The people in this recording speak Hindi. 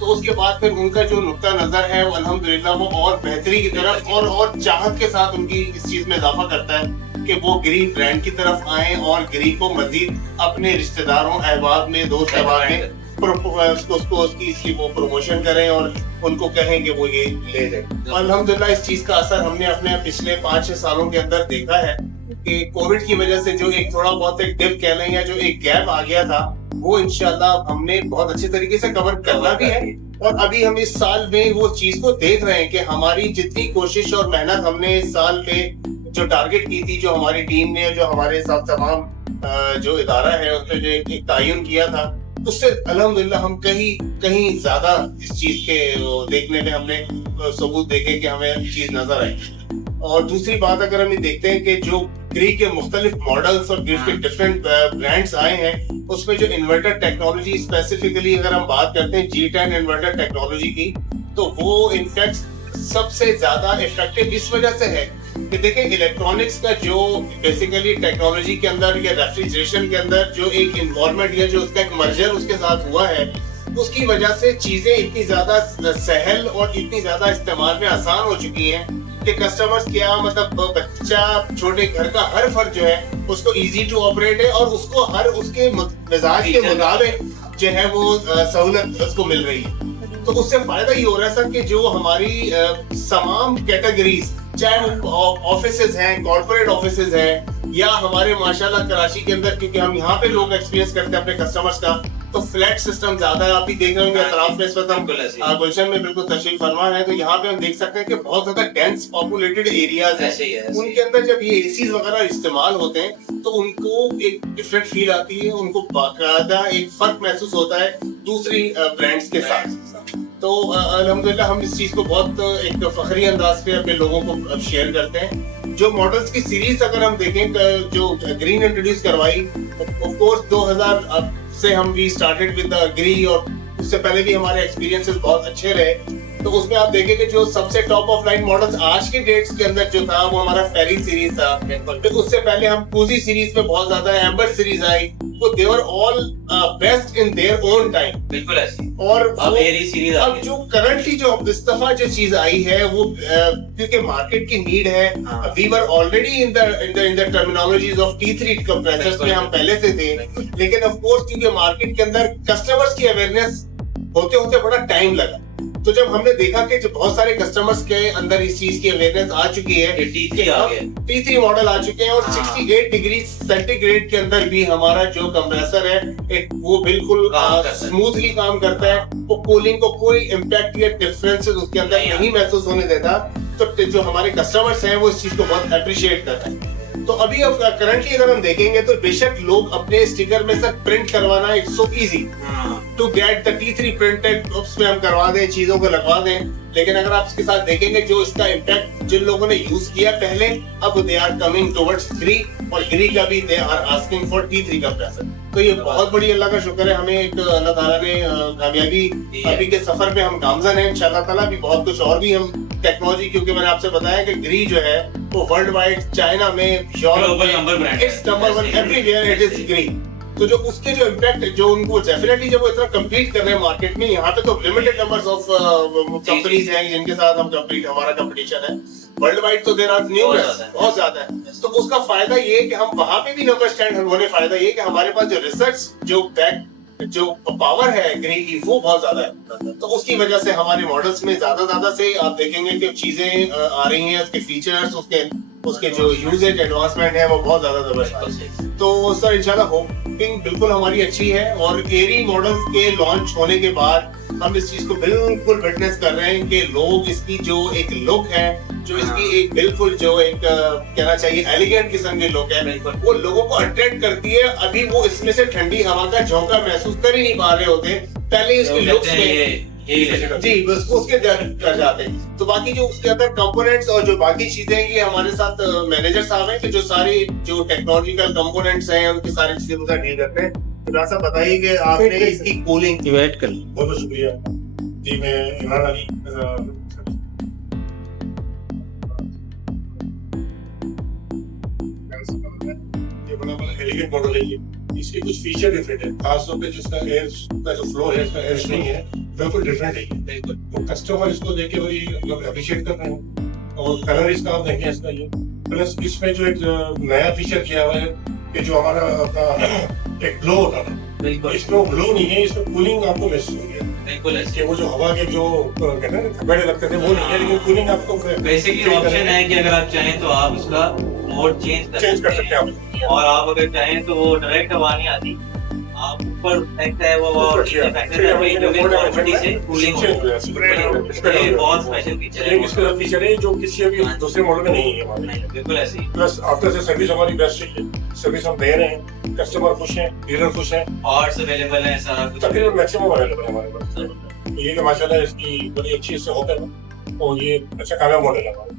तो उसके बाद फिर उनका जो नुक्ता नजर है वो अल्हम्दुलिल्लाह वो और बेहतरी की तरफ और चाहत के साथ उनकी इस चीज में इजाफा करता है कि वो ग्री ब्रांड की तरफ आए और ग्री को मजीद अपने रिश्तेदारों अहबाब में दोस्त अहबाब में उसकी वो प्रमोशन करें और उनको कहें कि वो ये ले लें। अल्हम्दुलिल्लाह इस चीज का असर हमने अपने पिछले 5-6 सालों के अंदर देखा है कि कोविड की वजह से जो एक थोड़ा बहुत एक डिप कह लें या जो एक गैप आ गया था वो इंशाल्लाह हमने बहुत अच्छे तरीके से कवर करना भी है। और अभी हम इस साल में वो चीज को देख रहे हैं कि हमारी जितनी कोशिश और मेहनत हमने इस साल में जो टारगेट की थी, जो हमारी टीम ने, जो हमारे साथ तमाम जो इदारा है उसने जो एक तायुन किया था, उससे अल्हम्दुलिल्लाह हम कहीं ज्यादा इस चीज के देखने में हमने सबूत देखे कि हमें चीज नजर आई। और दूसरी बात अगर हम ये देखते हैं कि जो ग्री के मुख्तलिफ मॉडल्स और ग्री के डिफरेंट ब्रांड्स आए हैं उसमें जो इन्वर्टर टेक्नोलॉजी स्पेसिफिकली अगर हम बात करते हैं G10 इन्वर्टर टेक्नोलॉजी की, तो वो इनफैक्ट सबसे ज्यादा इफेक्टिव इस वजह से है कि देखें इलेक्ट्रॉनिक्स का जो बेसिकली टेक्नोलॉजी के अंदर या रेफ्रिजरेशन के अंदर जो एक इन्वॉल्वमेंट या जो उसका एक मर्जर उसके साथ हुआ है उसकी वजह से चीजें इतनी ज्यादा सहल और इतनी ज्यादा इस्तेमाल में आसान हो चुकी हैं कि कस्टमर्स क्या मतलब बच्चा छोटे घर का हर फर्द जो है उसको इजी टू ऑपरेट है और उसको हर उसके मिजाज के मुताबिक जो है वो सहूलत उसको मिल रही है। तो उससे फायदा ये हो रहा है सर कि जो हमारी तमाम कैटेगरीज चाहे वो ऑफिसेज हैं, कॉर्पोरेट ऑफिसेज हैं या हमारे माशाल्लाह कराची के अंदर, क्योंकि हम यहाँ पे लोग एक्सपीरियंस करते हैं अपने कस्टमर्स का, तो फ्लैट सिस्टम ज्यादा है। आप भी देख रहे होंगे अतराफ में इस वक्त हम गुलशन में बिल्कुल तशरीफ फरमा है, तो यहाँ पे हम देख सकते हैं कि बहुत ज्यादा डेंस पॉपुलेटेड एरियाज हैं, उनके अंदर जब ये एसीज वगैरह इस्तेमाल होते हैं तो उनको एक डिफरेंट फील आती है, उनको बाकायदा एक फर्क महसूस होता है दूसरी ब्रांड्स के साथ। तो अल्हम्दुलिल्लाह हम इस चीज को बहुत एक फखरी अंदाज पे अपने लोगों को शेयर करते हैं। जो मॉडल्स की सीरीज अगर हम देखें जो ग्रीन इंट्रोड्यूस करवाई, ऑफ कोर्स 2000 से हम भी स्टार्टेड विद ग्री और उससे पहले भी हमारे एक्सपीरियंसेस बहुत अच्छे रहे। तो उसमें आप देखेंगे जो सबसे टॉप ऑफ लाइन मॉडल्स आज के डेट्स के अंदर जो था वो हमारा फेरी सीरीज था। फिर उससे पहले हम पूजी सीरीज में बहुत ज्यादा एम्बर सीरीज आई, तो they were all best in their own time. बिल्कुल ऐसी। और अब एरी सीरीज अब जो करंटली जो इस दफा जो चीज आई है वो क्योंकि मार्केट की नीड है, we were already in the terminologies of T3 compressors में हम पहले से थे, लेकिन ऑफ कोर्स क्योंकि मार्केट के अंदर कस्टमर्स की अवेयरनेस होते होते बड़ा टाइम लगा। तो जब हमने देखा कि जो बहुत सारे कस्टमर्स के अंदर इस चीज की अवेयरनेस आ चुकी है, T3 मॉडल आ चुके हैं और 68 डिग्री सेंटीग्रेड के अंदर भी हमारा जो कंप्रेसर है वो बिल्कुल स्मूथली काम करता है, वो कूलिंग को कोई इम्पैक्ट या डिफरेंसेस उसके अंदर नहीं महसूस होने देता। तो जो हमारे कस्टमर्स हैं वो इस चीज को बहुत अप्रिशिएट करते हैं। तो अभी अब करंटली अगर हम देखेंगे तो बेशक लोग अपने स्टिकर में से प्रिंट करवाना it's so easy to get the T3 printed, उसमें हम करवा दें, चीजों को लगवा दें। लेकिन अगर आप इसके साथ देखेंगे जो इसका इम्पैक्ट जिन लोगों ने यूज किया पहले, अब they are coming towards Gree और ग्री का भी they are asking for T3 compressor. तो ये बहुत बड़ी अल्लाह का शुक्र है, हमें एक अल्लाह ताला ने कामयाबी अभी के सफर में हम गामजन हैं इंशाल्लाह ताला। भी बहुत कुछ और भी हम टेक्नोलॉजी, क्योंकि मैंने आपसे बताया कि ग्री जो है वो वर्ल्ड वाइड, चाइना में, यूरोप में it's number 1 everywhere it is Gree. तो जो उसके जो इम्पैक्ट जो उनको डेफिनेटली जब वो इतना कम्पीट कर रहे हैं मार्केट में, यहाँ पे तो लिमिटेड नंबर्स ऑफ कंपनीज हैं जिनके साथ हम हमारा कंपटीशन है। वर्ल्ड वाइड तो देर आर न्यूमरस, बहुत ज्यादा है। तो उसका फायदा ये कि हम वहां पे भी नंबर स्टैंड होने, फायदा ये कि हमारे पास जो रिसर्च जो पावर है ग्री की वो बहुत ज्यादा है। तो उसकी वजह से हमारे मॉडल्स में ज्यादा से आप देखेंगे कि चीजें आ रही हैं, उसके फीचर्स, उसके जो यूजेज एडवांसमेंट है वो बहुत ज्यादा जबरदस्त है। तो सर इंशाल्लाह होपिंग बिल्कुल हमारी अच्छी है और एरी मॉडल्स के लॉन्च होने के बाद हम इस चीज को बिल्कुल विटनेस कर रहे हैं कि लोग इसकी जो एक लुक है, जो इसकी एक बिल्कुल जो एक कहना चाहिए एलिगेंट किस्म की लुक है, वो लोगों को अट्रैक्ट करती है। अभी वो इसमें से ठंडी हवा का झोंका महसूस कर ही नहीं पा रहे होते, पहले इसकी लुक्स में जी बस उसके कर जाते हैं। तो बाकी जो उसके अंदर कंपोनेंट्स और जो बाकी चीजें, ये हमारे साथ मैनेजर साहब हैं कि जो सारी जो टेक्नोलॉजिकल कंपोनेंट्स हैं उनकी सारी चीजें उनका डील करते हैं। तो ऐसा बताइए कि आपने इसकी कूलिंग वेट कर। बहुत बहुत शुक्रिया जी। मैं इमरान अली, ये बड़ा एलिगेंट मॉडल है। ये इसके कुछ फीचर डिफरेंट है, खासतौर पे जिसका एयर का जो फ्लो है, इसका एयर नहीं है, बिल्कुल डिफरेंट है ये। बिल्कुल तो कस्टमर इसको देख के बड़ी मतलब अप्रिशिएट कर रहे हैं और कलर इसका आप देखें इसका ये प्लस इसमें जो एक नया फीचर किया हुआ है कि जो हमारा अपना एक ग्लो होता था, बिल्कुल इसमें ग्लो नहीं है, इसमें कूलिंग आपको महसूस होगी बिल्कुल ऐसे कि वो जो हवा के जो कहते हैं ना थपेड़े लगते थे वो नहीं है, लेकिन कूलिंग आपको बेसिकली ऑप्शन है कि अगर आप चाहें तो आप उसका मोड चेंज चेंज कर सकते हैं आप। और आप अगर चाहें तो वो डायरेक्ट हवा नहीं आती, आप ऊपर फेंकता है वो और प्रॉपर्टी से कूलिंग ये बहुत स्पेशल फीचर है। इसका फीचर है जो किसी अभी दूसरे मॉडल में नहीं है हमारे। नहीं, बिल्कुल ऐसे ही। प्लस आफ्टर से सर्विस हमारी बेस्ट है, सर्विस हम दे रहे हैं, कस्टमर खुश हैं, डीलर खुश हैं, पार्ट्स अवेलेबल है, सारा कुछ तकरीबन मैक्सिमम अवेलेबल है हमारे पास। तो ये कि माशाल्लाह इसकी बड़ी अच्छी इससे होता है और ये अच्छा कामयाब मॉडल है हमारा।